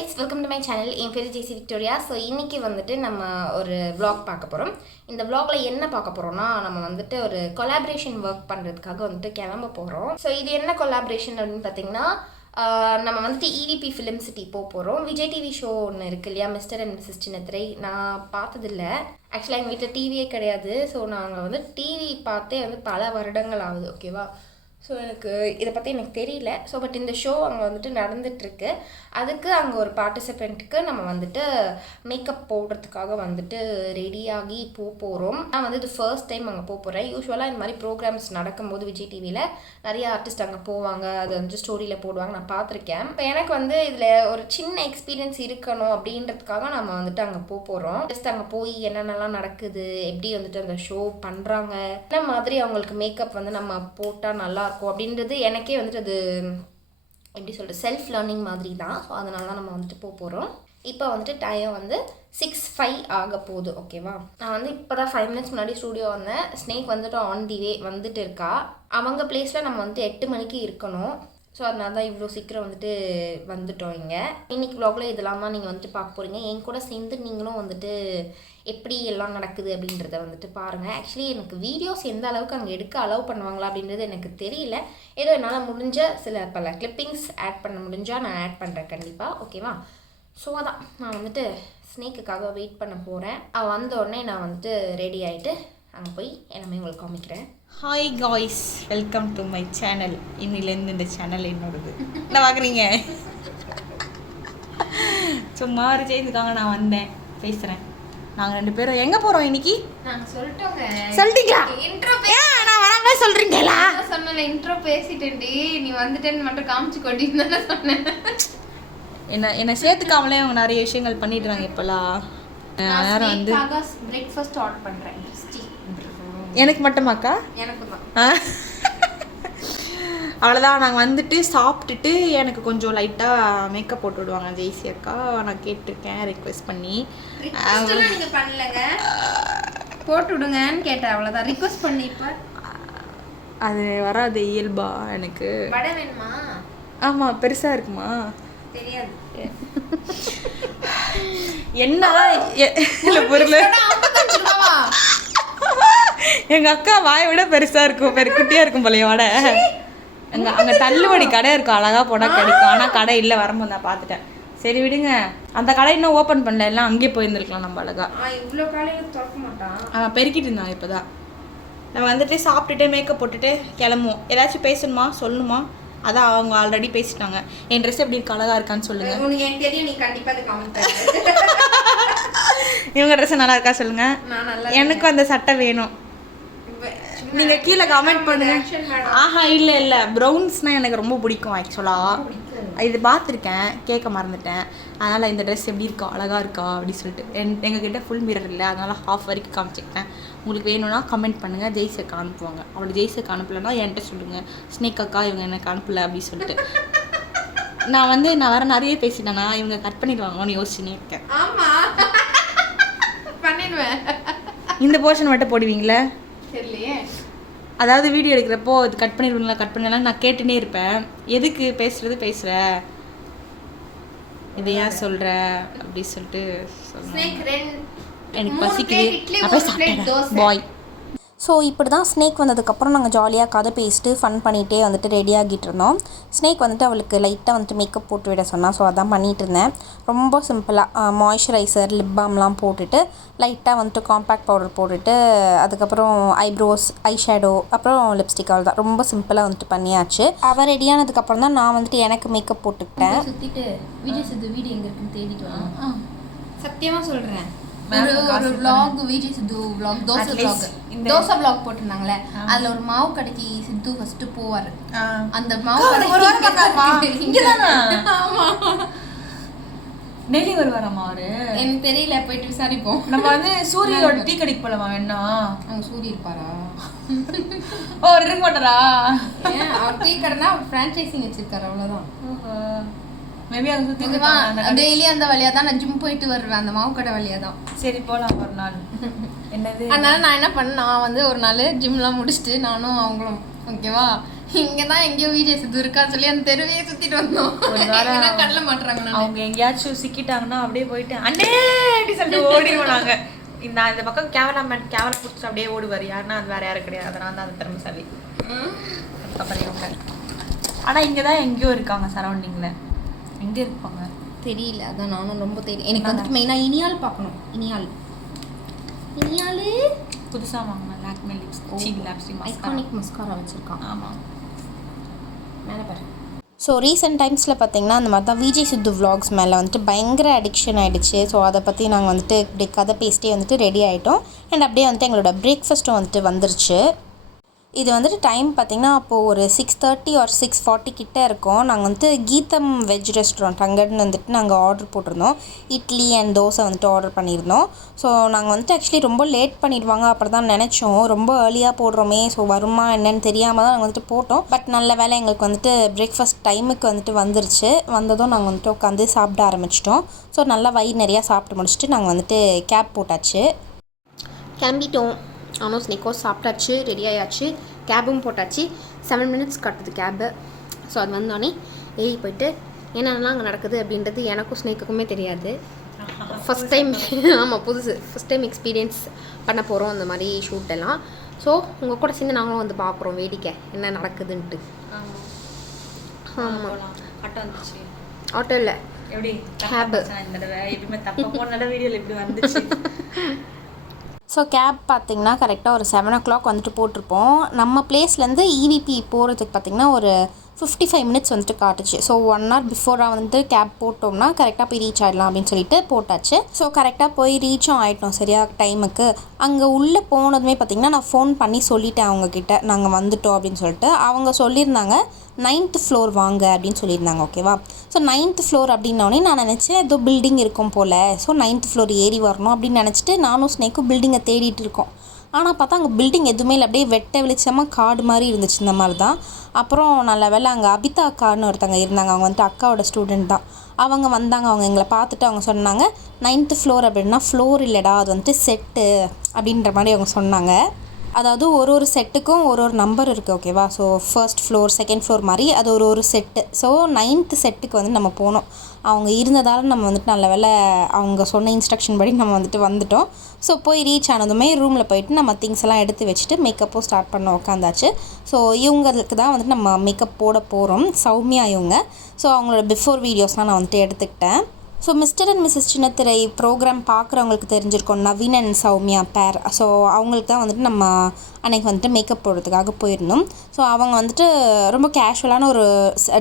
guys, welcome to my channel. என் பேரு ஜேசி Victoria. So இன்னைக்கு வந்துட்டு நம்ம ஒரு vlog பார்க்க போகிறோம். இந்த vlogல என்ன பார்க்க போகிறோம்னா நம்ம வந்துட்டு ஒரு கொலாபரேஷன் ஒர்க் பண்ணுறதுக்காக வந்துட்டு கிளம்ப போகிறோம். ஸோ இது என்ன கொலாபரேஷன் அப்படின்னு பார்த்தீங்கன்னா நம்ம வந்துட்டு EVP Film City போகிறோம். விஜய் டிவி ஷோ ஒன்று இருக்கு இல்லையா, மிஸ்டர் அண்ட் மிஸ்ஸஸ் சின்னத்திரை. நான் பார்த்ததில்ல, ஆக்சுவலாக எங்கள் வீட்டில் டிவியே கிடையாது. ஸோ நாங்கள் வந்து டிவி பார்த்தே வந்து பல வருடங்கள் ஆகுது. ஓகேவா, ஸோ எனக்கு இதை பற்றி எனக்கு தெரியல. ஸோ பட் இந்த ஷோ அங்கே வந்துட்டு நடந்துகிட்ருக்கு. அதுக்கு அங்கே ஒரு பார்ட்டிசிபெண்ட்டுக்கு நம்ம வந்துட்டு மேக்கப் போடுறதுக்காக வந்துட்டு ரெடியாகி போகிறோம். நான் வந்து இது ஃபர்ஸ்ட் டைம் அங்கே போகிறேன். யூஸ்வலாக இந்த மாதிரி ப்ரோக்ராம்ஸ் நடக்கும்போது விஜய் டிவியில் நிறைய ஆர்டிஸ்ட் அங்கே போவாங்க, அது வந்து ஸ்டோரியில் போடுவாங்க, நான் பார்த்துருக்கேன். இப்போ எனக்கு வந்து இதில் ஒரு சின்ன எக்ஸ்பீரியன்ஸ் இருக்கணும் அப்படின்றதுக்காக நம்ம வந்துட்டு அங்கே போகிறோம். ஜஸ்ட் அங்கே போய் என்னென்னலாம் நடக்குது, எப்படி வந்துட்டு அந்த ஷோ பண்ணுறாங்க, என்ன மாதிரி அவங்களுக்கு மேக்கப் வந்து நம்ம போட்டால் நல்லா இருக்கும் அப்படின்றது எனக்கே வந்துட்டு அது எப்படி சொல்கிறது, செல்ஃப் லேர்னிங் மாதிரி தான். ஸோ அதனால தான் நம்ம வந்துட்டு போகிறோம். இப்போ வந்துட்டு டைம் வந்து 6:05 ஆக போகுது. ஓகேவா, நான் வந்து இப்போ தான் 5 minutes முன்னாடி ஸ்டூடியோ வந்தேன். ஸ்னேக் வந்துட்டு ஆன் தி வே வந்துட்டு இருக்கா. அவங்க பிளேஸில் நம்ம வந்துட்டு 8 மணிக்கு இருக்கணும். ஸோ அதனால தான் இவ்வளோ சீக்கிரம் வந்துட்டு வந்துட்டோம் இங்கே. இன்னைக்கு வ்ளாகில் இதெல்லாம் தான் நீங்கள் வந்துட்டு பார்க்க போகிறீங்க. என் கூட சேர்ந்து நீங்களும் வந்துட்டு எப்படி எல்லாம் நடக்குது அப்படின்றத வந்துட்டு பாருங்கள். ஆக்சுவலி எனக்கு வீடியோஸ் எந்த அளவுக்கு அங்கே எடுக்க அலோவ் பண்ணுவாங்களா அப்படின்றது எனக்கு தெரியல. ஏதோ என்னால் முடிஞ்ச பல கிளிப்பிங்ஸ் ஆட் பண்ண முடிஞ்சால் நான் ஆட் பண்ணுறேன் கண்டிப்பாக. ஓகேவா, ஸோ அதான் நான் வந்துட்டு ஸ்னேக்குக்காக வெயிட் பண்ண போகிறேன். அவள் வந்த உடனே நான் வந்துட்டு ரெடி ஆகிட்டு அங்கே போய் எல்லாமே உங்களுக்கு காமிக்கிறேன். Hi guys, welcome to my channel. இன்னிலேருந்து இந்த சேனல் என்னோடது. என்ன பார்க்குறீங்க? சும்மா ஒரு செய்திக்காக நான் வந்தேன், பேசுகிறேன். நாங்கள் 2 பேரும் எங்கே போகிறோம் இன்னைக்கு? நாங்கள் சொல்லிட்டோங்க. சொல்லிட்டீங்களா? இன்ட்ரோ நான் வராம சொல்கிறீங்களா? சொன்னல இன்ட்ரோ பேசிட்டேன்டி, நீ வந்துட்டேன்னு மட்டும் காமிச்சு கொட்டின்னு தானே சொன்னேன். என்னை சேர்த்துக்காமலே அவங்க நிறைய விஷயங்கள் பண்ணிடுறாங்க இப்போலாம். யாரும் வந்து பிரேக்ஃபாஸ்ட் ஆர்டர் பண்ணுறேன். எனக்கு மட்டுமாக்கா? எனக்கு தான். அவ்வளோதான், நாங்கள் வந்துட்டு சாப்பிட்டுட்டு எனக்கு கொஞ்சம் லைட்டாக மேக்கப் போட்டு விடுவாங்க ஜெய்சி அக்கா. நான் கேட்டிருக்கேன் ரிக்வெஸ்ட் பண்ணி. நீங்கள் பண்ணலங்க, போட்டு விடுங்கன்னு கேட்டேன், அவ்வளோதான். ரிக்வெஸ்ட் பண்ணி இப்போ அது வராது இயல்பா எனக்கு. வடை வேணுமா? ஆமாம், பெருசாக இருக்குமா? தெரியாது. என்ன பொருள்? எங்கள் அக்கா வாயை விட பெருசாக இருக்கும், குட்டியாக இருக்கும் போலைய வடை. அங்கே தள்ளுபடி கடை இருக்கும், அழகாக போனால் கிடைக்கும். ஆனால் கடை இல்லை, வரும்போது நான் பார்த்துட்டேன். சரி விடுங்க, அந்த கடை இன்னும் ஓப்பன் பண்ணல, எல்லாம் அங்கேயே போயிருந்துருக்கலாம் நம்ம அழகா. இவ்வளோ காலையில் திறக்க மாட்டான். அவன் பெருக்கிட்டு இருந்தான். இப்போ தான் நம்ம வந்துட்டு சாப்பிட்டுட்டு மேக்கப் போட்டுட்டு கிளம்புவோம். ஏதாச்சும் பேசணுமா, சொல்லணுமா? அதான் அவங்க ஆல்ரெடி பேசிட்டாங்க. என் ட்ரெஸ் எப்படி இருக்கு, அழகா இருக்கான்னு சொல்லுங்க. எனக்கு தெரியும், நீ கண்டிப்பாக அதை கமெண்ட் பண்ணு. இவங்க ட்ரெஸ் நல்லா இருக்கா சொல்லுங்க. எனக்கு அந்த சட்டை வேணும், நீங்க கீழே கமெண்ட் பண்ணுங்க. ஆஹா, இல்லை ப்ரௌன்ஸ்னால் எனக்கு ரொம்ப பிடிக்கும் ஆக்சுவலாக. இது பார்த்துருக்கேன், கேட்க மறந்துட்டேன். அதனால் இந்த ட்ரெஸ் எப்படி இருக்கா, அழகாக இருக்கா அப்படின்னு சொல்லிட்டு எங்ககிட்ட ஃபுல் மிரர் இல்லை, அதனால் ஹாஃப் வரைக்கும் காமிச்சிக்கிட்டேன். உங்களுக்கு வேணும்னா கமெண்ட் பண்ணுங்கள். ஜெய்சி அக்கா அனுப்புவாங்க. அவளை ஜெய்சி அக்கா அனுப்பலைன்னா என்கிட்ட சொல்லுங்கள், ஸ்னேக் அக்கா இவங்க எனக்கு அனுப்பலை அப்படின்னு சொல்லிட்டு. நான் வேறு நிறைய பேசிட்டேன்னா இவங்க கட் பண்ணிடுவாங்கன்னு யோசிச்சுன்னே இருக்கேன். இந்த போர்ஷன் மட்டும் போடுவீங்களே, அதாவது வீடியோ எடுக்கிறப்போ இது கட் பண்ணிடுவீங்களா, கட் பண்ணலாம் நான் கேட்டுனே இருப்பேன். எதுக்கு பேசுகிற இதை ஏன் சொல்கிற அப்படி சொல்லிட்டு எனக்கு பசிக்குது, அப்போ சாப்பிட்டேன் பாய். ஸோ இப்படி தான் ஸ்னேக் வந்ததுக்கப்புறம் நாங்கள் ஜாலியாக கதை பேசிட்டு ஃபன் பண்ணிகிட்டே வந்துட்டு ரெடி ஆகிட்டு இருந்தோம். ஸ்னேக் வந்துட்டு அவளுக்கு லைட்டாக வந்துட்டு மேக்கப் போட்டு விட சொன்னால், ஸோ அதான் பண்ணிகிட்டு இருந்தேன். ரொம்ப சிம்பிளாக மாய்ஸ்சரைசர், லிப் பாம்லாம் போட்டுட்டு லைட்டாக வந்துட்டு காம்பேக்ட் பவுடர் போட்டுட்டு அதுக்கப்புறம் ஐப்ரோஸ், ஐ ஷேடோ, அப்புறம் லிப்ஸ்டிக், அவ்வளோ தான். ரொம்ப சிம்பிளாக வந்துட்டு பண்ணியாச்சு. அவள் ரெடியானதுக்கப்புறம் தான் நான் வந்துட்டு எனக்கு மேக்கப் போட்டுக்கிட்டேன். சுற்றிட்டு வீடியோ எங்கே இருக்குன்னு தேடிட்டு வரேன். சத்தியமாக சொல்கிறேன், ஒரு vlog விஜய் சித்து vlog, தோசை vlog போட்டிருந்தாங்களே, அதுல ஒரு மாவு கடைக்கு சித்து ஃபர்ஸ்ட் போவாரு. அந்த மாவு டெய்லி வருவாராமா அவரு? எனக்கு தெரியல, போயிட்டு விசாரிப்போம். நம்ம வந்து சூரியோட டீ கடைக்கு போலாமா? வேணா அவங்க சூரிய இருப்பாரா? இருக்க மாட்டாரா? அவர் டீ கடைனா ஃப்ரான்ச்சைசிங் வச்சிருக்காரு, அவ்வளவுதான். மேபி அது சுத்தி டெய்லி அந்த வழியா தான் நான் ஜிம் போயிட்டு வருவேன், அந்த மாவு கடை வழியா தான். சரி போலாம் ஒரு நாள். என்னது, அதனால நான் என்ன பண்ணேன், நான் வந்து ஒரு நாள் ஜிம்லாம் முடிச்சுட்டு நானும் அவங்களும் ஓகேவா இங்கே தான் எங்கேயோ விஜய் சித்து இருக்கான்னு சொல்லி அந்த தெருவையே சுற்றிட்டு வந்தோம். கடல மாட்டுறாங்க. அவங்க எங்கேயாச்சும் சிக்கிட்டாங்கன்னா அப்படியே போயிட்டு அண்ணே அப்படி சொல்லிட்டு ஓடிடுவோம் நாங்கள். இந்த பக்கம் கேமரா பிடிச்சிட்டு அப்படியே ஓடுவார். யாருன்னா அது வேறு யாரும் கிடையாது. அதனால தான் அந்த திறமைசாலி. அதுக்கப்புறம் ஆனால் இங்கே தான் எங்கேயோ இருக்காங்க சரௌண்டிங்கில். எங்கே இருப்பாங்க தெரியல. அதான் நானும் ரொம்ப தெரியல. எனக்கு வந்துட்டு மெயினாக இனியால் பார்க்கணும். இனியால் புதுசாக வாங்கினேன் லாக்மே லிப்ஸ்டிக் ஐகானிக் மஸ்காரா வச்சுருக்கான். ஆமாம் மேலே பாரு. ஸோ ரீசெண்ட் டைம்ஸில் பார்த்திங்கன்னா அந்த மாதிரி தான் விஜய் சித்து vlogs மேலே வந்துட்டு பயங்கர அடிக்ஷன் ஆகிடுச்சு. ஸோ அதை பற்றி நாங்கள் வந்துட்டு இப்படி கதை பேசிட்டே வந்துட்டு ரெடி ஆகிட்டோம். அண்ட் அப்படியே வந்துட்டு எங்களோட பிரேக்ஃபாஸ்ட்டும் வந்துட்டு வந்துருச்சு. இது வந்துட்டு டைம் பார்த்திங்கன்னா அப்போது ஒரு 6:30 or 6:40 கிட்டே இருக்கும். நாங்கள் வந்துட்டு கீதம் வெஜ் ரெஸ்டாரண்ட் அங்கேருந்து வந்துட்டு நாங்கள் ஆர்டர் போட்டிருந்தோம். இட்லி அண்ட் தோசை வந்துட்டு ஆர்டர் பண்ணியிருந்தோம். ஸோ நாங்கள் வந்துட்டு ஆக்சுவலி ரொம்ப லேட் பண்ணிடுவாங்க அப்படி தான் நினச்சோம். ரொம்ப ஏர்லியாக போடுறோமே, ஸோ வருமா என்னன்னு தெரியாமல் தான் நாங்கள் வந்துட்டு போட்டோம். பட் நல்ல வேலை எங்களுக்கு வந்துட்டு பிரேக்ஃபாஸ்ட் டைமுக்கு வந்துட்டு வந்துருச்சு. வந்ததும் நாங்கள் வந்துட்டு உட்காந்து சாப்பிட ஆரம்பிச்சிட்டோம். ஸோ நல்லா வயிறு நிறையா சாப்பிட்டு முடிச்சுட்டு நாங்கள் வந்துட்டு கேப் போட்டாச்சு. கிளம்பிட்டோம். நானும் ஸ்னேக்கோ சாப்பிட்டாச்சு, ரெடி ஆயாச்சு, கேபும் போட்டாச்சு. 7 minutes காட்டுது கேபு. ஸோ அது வந்தோடனே ஏறி போயிட்டு என்னென்னலாம் அங்கே நடக்குது அப்படின்றது எனக்கும் ஸ்னேக்குக்குமே தெரியாது. ஃபஸ்ட் டைம் ஆமாம் புதுசு, ஃபஸ்ட் டைம் எக்ஸ்பீரியன்ஸ் பண்ண போகிறோம் அந்த மாதிரி ஷூட் எல்லாம். ஸோ உங்கள் கூட சேர்ந்து நாங்களும் வந்து பார்க்குறோம் வேடிக்கை என்ன நடக்குதுன்ட்டு. ஆமாம் ஆட்டோ வந்துச்சு. ஆட்டோ இல்லை எப்படி கேபு. இந்த தடவை எப்பயுமே தப்பாக போன தடவை வீடியோவில் எப்படி வந்துச்சு. ஸோ கேப் பார்த்திங்கன்னா கரெக்டாக ஒரு 7 o'clock வந்துட்டு போட்டிருப்போம். நம்ம பிளேஸ்லேருந்து இவிபி போகிறதுக்கு பார்த்திங்கன்னா ஒரு 55 minutes வந்துட்டு காட்டுச்சு. ஸோ 1 hour பிஃபோராக வந்துட்டு கேப் போட்டோம்னா கரெக்டாக போய் ரீச் ஆகிடலாம் அப்படின்னு சொல்லிட்டு போட்டாச்சு. ஸோ கரெக்டாக போய் ரீச்சும் ஆகிட்டோம் சரியா டைமுக்கு. அங்கே உள்ளே போனதுமே பார்த்திங்கன்னா நான் ஃபோன் பண்ணி சொல்லிட்டேன் அவங்கக்கிட்ட நாங்கள் வந்துட்டோம் அப்படின்னு சொல்லிட்டு. அவங்க சொல்லியிருந்தாங்க 9th floor வாங்க அப்படின்னு சொல்லியிருந்தாங்க. ஓகேவா. ஸோ 9th floor அப்படின்னோடனே நான் நினச்சேன் ஏதோ பில்டிங் இருக்கும் போல். ஸோ 9th floor ஏறி வரணும் அப்படின்னு நினச்சிட்டு நானும் ஸ்னேக்கும் பில்டிங்கை தேடிட்டு இருக்கோம். ஆனால் பார்த்தா அங்கே பில்டிங் எதுவுமே இல்லை, அப்படியே வெட்ட வெளிச்சமாக காடு மாதிரி இருந்துச்சு. இந்த மாதிரி தான். அப்புறம் நல்ல வேலை அங்கே அபிதா அக்கான்னு ஒருத்தங்க இருந்தாங்க. அவங்க வந்துட்டு அக்காவோட ஸ்டூடெண்ட் தான். அவங்க வந்தாங்க. அவங்க எங்களை பார்த்துட்டு அவங்க சொன்னாங்க 9th floor அப்படின்னா ஃப்ளோர் இல்லைடா, அது வந்துட்டு செட்டு அப்படின்ற மாதிரி அவங்க சொன்னாங்க. அதாவது ஒரு செட்டுக்கும் ஒரு நம்பர் இருக்குது. ஓகேவா. So 1st floor 2nd floor மாதிரி அது ஒரு செட்டு. ஸோ 9th செட்டுக்கு வந்து நம்ம போனோம். அவங்க இருந்ததால் நம்ம வந்துட்டு நல்ல வேலை அவங்க சொன்ன இன்ஸ்ட்ரக்ஷன் படி நம்ம வந்துட்டு வந்துட்டோம். ஸோ போய் ரீச் ஆனதுமே ரூமில் போயிட்டு நம்ம திங்ஸ் எல்லாம் எடுத்து வச்சுட்டு மேக்கப்பும் ஸ்டார்ட் பண்ண உட்காந்தாச்சு. ஸோ இவங்களுக்கு தான் வந்துட்டு நம்ம மேக்கப் போட போகிறோம். சௌமியா இவங்க. ஸோ அவங்களோட பிஃபோர் வீடியோஸ்லாம் நான் வந்துட்டு எடுத்துக்கிட்டேன். ஸோ மிஸ்டர் அண்ட் மிஸ்ஸஸ் சின்னத்திரை ப்ரோக்ராம் பார்க்குறவங்களுக்கு தெரிஞ்சிருக்கோம், நவீன் அண்ட் சௌமியா பேர். ஸோ அவங்களுக்கு தான் வந்துட்டு நம்ம அன்றைக்கி வந்துட்டு மேக்கப் போடுறதுக்காக போயிருந்தோம். ஸோ அவங்க வந்துட்டு ரொம்ப கேஷுவலான ஒரு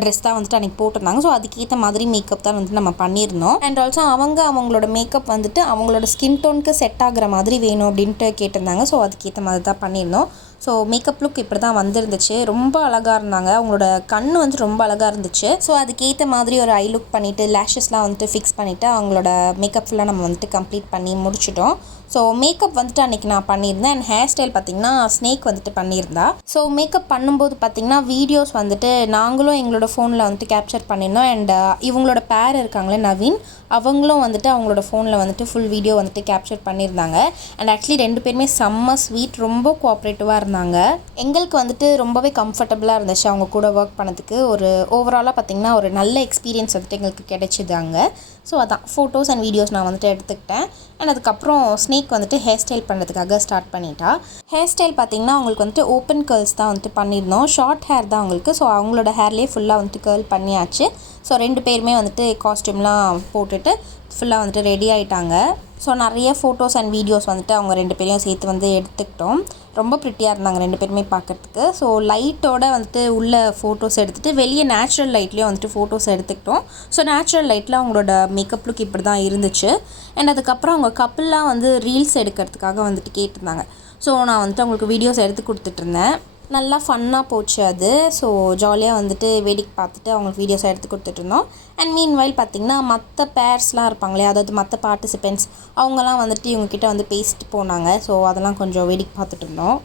ட்ரெஸ் தான் வந்துட்டு அன்றைக்கி போட்டிருந்தாங்க. ஸோ அதுக்கேற்ற மாதிரி மேக்கப் தான் வந்துட்டு நம்ம பண்ணியிருந்தோம். அண்ட் ஆல்சோ அவங்களோட மேக்கப் வந்துட்டு அவங்களோட ஸ்கின் டோனுக்கு செட் ஆகிற மாதிரி வேணும் அப்படின்ட்டு கேட்டிருந்தாங்க. ஸோ அதுக்கேற்ற மாதிரி தான் பண்ணியிருந்தோம். ஸோ மேக்கப் லுக் இப்படி தான் வந்துருந்துச்சு. ரொம்ப அழகாக இருந்தாங்க. அவங்களோட கண் வந்து ரொம்ப அழகாக இருந்துச்சு. ஸோ அதுக்கேற்ற மாதிரி ஒரு ஐ லுக் பண்ணிவிட்டு லேஷஸ்லாம் வந்துட்டு ஃபிக்ஸ் பண்ணிவிட்டு அவங்களோட மேக்கப் ஃபுல்லாக நம்ம வந்துட்டு கம்ப்ளீட் பண்ணி முடிச்சிட்டோம். ஸோ மேக்கப் வந்துட்டு அன்றைக்கி நான் பண்ணியிருந்தேன். அண்ட் ஹேர் ஸ்டைல் பார்த்திங்கன்னா ஸ்னேக் வந்துட்டு பண்ணியிருந்தா. ஸோ மேக்கப் பண்ணும்போது பார்த்திங்கன்னா வீடியோஸ் வந்துட்டு நாங்களும் எங்களோட ஃபோனில் வந்துட்டு கேப்சர் பண்ணியிருந்தோம். அண்ட் இவங்களோட பேர் இருக்காங்களே நவீன், அவங்களும் வந்துட்டு அவங்களோட ஃபோனில் வந்துட்டு ஃபுல் வீடியோ வந்துட்டு கேப்சர் பண்ணியிருந்தாங்க. அண்ட் ஆக்சுவலி 2 பேருமே செம்ம ஸ்வீட், ரொம்ப கோஆப்ரேட்டிவாக இருந்தாங்க. எங்களுக்கு வந்துட்டு ரொம்பவே கம்ஃபர்டபுளாக இருந்துச்சு அவங்க கூட ஒர்க் பண்ணதுக்கு. ஒரு ஓவராலாக பார்த்திங்கன்னா ஒரு நல்ல எக்ஸ்பீரியன்ஸ் வந்துட்டு எங்களுக்கு கிடைச்சிது அங்கே. ஸோ அதான் ஃபோட்டோஸ் அண்ட் வீடியோஸ் நான் வந்துட்டு எடுத்துக்கிட்டேன். அண்ட் அதுக்கப்புறம் ஸ்னேக் வந்துட்டு ஹேர் ஸ்டைல் பண்ணுறதுக்காக ஸ்டார்ட் பண்ணிட்டா. ஹேர் ஸ்டைல் பார்த்திங்கன்னா அவங்களுக்கு வந்துட்டு ஓப்பன் கேர்ள்ஸ் தான் வந்துட்டு பண்ணியிருந்தோம். ஷார்ட் ஹேர் தான் அவங்களுக்கு. ஸோ அவங்களோட ஹேர்லேயே ஃபுல்லாக வந்துட்டு கேர்ள் பண்ணியாச்சு. ஸோ 2 பேருமே வந்துட்டு காஸ்டியூம்லாம் போட்டுட்டு ஃபுல்லாக வந்துட்டு ரெடி ஆகிட்டாங்க. ஸோ நிறைய ஃபோட்டோஸ் அண்ட் வீடியோஸ் வந்துட்டு அவங்க 2 பேரையும் சேர்த்து வந்து எடுத்துக்கிட்டோம். ரொம்ப ப்ரிட்டியாக இருந்தாங்க 2 பேருமே பார்க்குறதுக்கு. ஸோ லைட்டோட வந்துட்டு உள்ள ஃபோட்டோஸ் எடுத்துகிட்டு வெளியே நேச்சுரல் லைட்லேயும் வந்துட்டு ஃபோட்டோஸ் எடுத்துக்கிட்டோம். ஸோ நேச்சுரல் லைட்டில் அவங்களோட மேக்கப் லுக் இப்படி தான் இருந்துச்சு. அண்ட் அதுக்கப்புறம் அவங்க கப்பிள்லாம் வந்து ரீல்ஸ் எடுக்கிறதுக்காக வந்துட்டு கேட்டிருந்தாங்க. ஸோ நான் வந்துட்டு அவங்களுக்கு வீடியோஸ் எடுத்து கொடுத்துட்ருந்தேன். நல்லா ஃபன்னாக போச்சு அது. ஸோ ஜாலியாக வந்துட்டு வேடிக்கை பார்த்துட்டு அவங்களுக்கு வீடியோஸ் எடுத்து கொடுத்துட்ருந்தோம். அண்ட் மீன்வைல் பார்த்திங்கன்னா மற்ற பேர்ஸ்லாம் இருப்பாங்களே, அதாவது மற்ற பார்ட்டிசிபெண்ட்ஸ் அவங்கெல்லாம் வந்துட்டு இவங்ககிட்ட வந்து பேசிட்டு போனாங்க. ஸோ அதெல்லாம் கொஞ்சம் வேடிக்கை பார்த்துட்டு இருந்தோம்.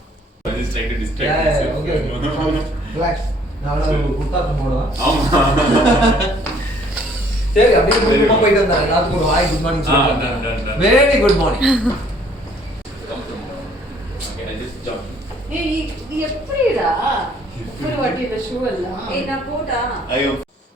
Very good morning. எப்படிடா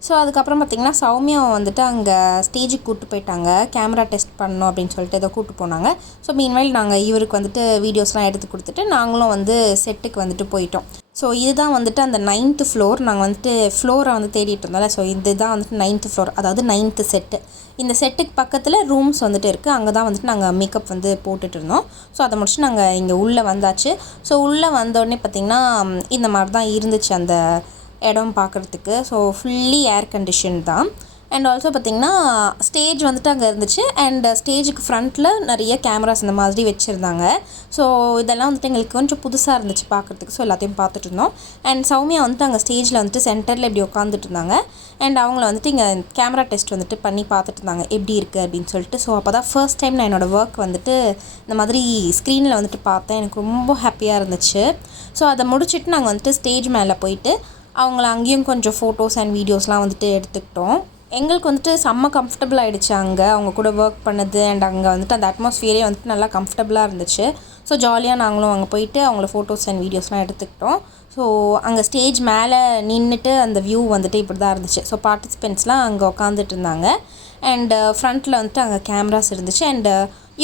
ஸோ அதுக்கப்புறம் பார்த்திங்கன்னா சௌமியா வந்துட்டு அங்கே ஸ்டேஜுக்கு கூப்பிட்டு போயிட்டாங்க. கேமரா டெஸ்ட் பண்ணணும் அப்படின்னு சொல்லிட்டு ஏதோ கூப்பிட்டு போனாங்க. ஸோ மீன்வைல் நாங்கள் இவருக்கு வந்துட்டு வீடியோஸ்லாம் எடுத்து கொடுத்துட்டு நாங்களும் வந்து செட்டுக்கு வந்துட்டு போயிட்டோம். ஸோ இதுதான் வந்துட்டு அந்த 9th ஃப்ளோர். நாங்கள் வந்துட்டு ஃப்ளோரை வந்து தேடிட்டு இருந்தோம்ல. ஸோ இதுதான் வந்துட்டு 9th ஃப்ளோர், அதாவது 9th செட்டு. இந்த செட்டுக்கு பக்கத்தில் ரூம்ஸ் வந்துட்டு இருக்குது. அங்கே தான் வந்துட்டு நாங்கள் மேக்கப் வந்து போட்டுட்டு இருந்தோம். ஸோ அதை முடிச்சு நாங்கள் இங்கே உள்ளே வந்தாச்சு. ஸோ உள்ளே வந்தோடனே பார்த்திங்கன்னா இந்த மாதிரி தான் இருந்துச்சு அந்த இடம் பார்க்குறதுக்கு. ஸோ ஃபுல்லி ஏர் கண்டிஷன் தான். அண்ட் ஆல்சோ பார்த்திங்கன்னா ஸ்டேஜ் வந்துட்டு அங்கே இருந்துச்சு. அண்ட் ஸ்டேஜுக்கு ஃப்ரண்ட்டில் நிறைய கேமராஸ் இந்த மாதிரி வச்சுருந்தாங்க. ஸோ இதெல்லாம் வந்துட்டு எங்களுக்கு கொஞ்சம் புதுசாக இருந்துச்சு பார்க்குறதுக்கு. ஸோ எல்லாத்தையும் பார்த்துட்டு இருந்தோம். அண்ட் சௌமியா வந்துட்டு அங்கே ஸ்டேஜில் வந்துட்டு சென்டரில் இப்படி உட்காந்துட்டு இருந்தாங்க. அண்ட் அவங்கள வந்துட்டு இங்கே கேமரா டெஸ்ட் வந்துட்டு பண்ணி பார்த்துட்டு இருந்தாங்க எப்படி இருக்குது அப்படின்னு சொல்லிட்டு. ஸோ அப்போ தான் ஃபர்ஸ்ட் டைம் நான் என்னோடய ஒர்க் வந்துட்டு இந்த மாதிரி ஸ்க்ரீனில் வந்துட்டு பார்த்தேன். எனக்கு ரொம்ப ஹாப்பியாக இருந்துச்சு. ஸோ அதை முடிச்சுட்டு நாங்கள் வந்துட்டு ஸ்டேஜ் மேலே போயிட்டு அவங்கள அங்கேயும் கொஞ்சம் ஃபோட்டோஸ் அண்ட் வீடியோஸ்லாம் வந்துட்டு எடுத்துக்கிட்டோம். எங்களுக்கு வந்துட்டு செம்ம கம்ஃபர்டபுள் ஆகிடுச்சு அங்கே அவங்க கூட ஒர்க் பண்ணது. அண்ட் அங்கே வந்துட்டு அந்த அட்மாஸ்ஃபியரே வந்துட்டு நல்லா கம்ஃபர்டபுளாக இருந்துச்சு. ஸோ ஜாலியாக நாங்களும் அங்கே போயிட்டு அவங்கள ஃபோட்டோஸ் அண்ட் வீடியோஸ்லாம் எடுத்துக்கிட்டோம். ஸோ அங்கே ஸ்டேஜ் மேலே நின்றுட்டு அந்த வியூ வந்துட்டு இப்படி தான் இருந்துச்சு. ஸோ பார்ட்டிசிபெண்ட்ஸ்லாம் அங்கே உட்காந்துட்டு இருந்தாங்க. அண்டு ஃப்ரண்ட்டில் வந்துட்டு அங்கே கேமராஸ் இருந்துச்சு. அண்டு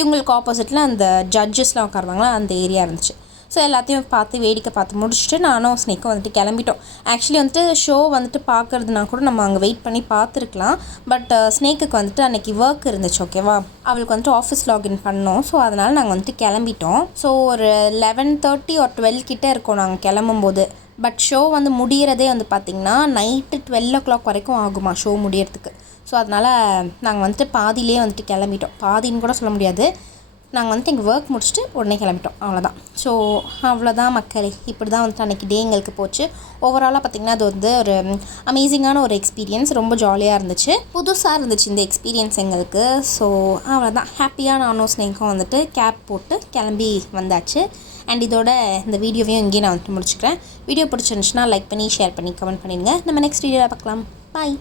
இவங்களுக்கு ஆப்போசிட்டில் அந்த ஜட்ஜஸ்லாம் உட்காருவாங்களா அந்த ஏரியா இருந்துச்சு. ஸோ எல்லாத்தையும் பார்த்து வேடிக்கை பார்த்து முடிச்சுட்டு நானும் ஸ்னேக்கும் வந்துட்டு கிளம்பிட்டோம். ஆக்சுவலி வந்துட்டு ஷோ வந்துட்டு பார்க்குறதுனா கூட நம்ம அங்கே வெயிட் பண்ணி பார்த்துருக்கலாம். பட் ஸ்னேக்குக்கு வந்துட்டு அன்றைக்கி ஒர்க் இருந்துச்சு. ஓகேவா, அவளுக்கு வந்துட்டு ஆஃபீஸ் லாகின் பண்ணோம். ஸோ அதனால் நாங்கள் வந்துட்டு கிளம்பிட்டோம். ஸோ ஒரு 11:30 or 12 கிட்டே இருக்கோம் நாங்கள் கிளம்பும்போது. பட் ஷோ வந்து முடிகிறதே வந்து பார்த்திங்கன்னா நைட்டு 12 o'clock வரைக்கும் ஆகுமா ஷோ முடியறதுக்கு. ஸோ அதனால் நாங்கள் வந்துட்டு பாதியிலே வந்துட்டு கிளம்பிட்டோம். பாதின்னு கூட சொல்ல முடியாது, நாங்கள் வந்துட்டு எங்கள் ஒர்க் முடிச்சுட்டு உடனே கிளம்பிட்டோம். அவ்வளோதான். ஸோ அவ்வளோதான் மக்களே. இப்படி தான் வந்துட்டு அன்றைக்கி டே எங்களுக்கு போச்சு. ஓவராலாக பார்த்திங்கன்னா அது வந்து ஒரு அமேசிங்கான ஒரு எக்ஸ்பீரியன்ஸ். ரொம்ப ஜாலியாக இருந்துச்சு, புதுசாக இருந்துச்சு இந்த எக்ஸ்பீரியன்ஸ் எங்களுக்கு. ஸோ அவ்வளோதான். ஹாப்பியாக நானும் ஸ்னேக்கும் வந்துட்டு கேப் போட்டு கிளம்பி வந்தாச்சு. அண்ட் இதோட இந்த வீடியோவையும் இங்கேயே நான் வந்துட்டு முடிச்சுக்கிறேன். வீடியோ பிடிச்சிருந்துச்சுன்னா லைக் பண்ணி ஷேர் பண்ணி கமெண்ட் பண்ணிடுங்க. நம்ம நெக்ஸ்ட் வீடியோவில் பார்க்கலாம். பாய்.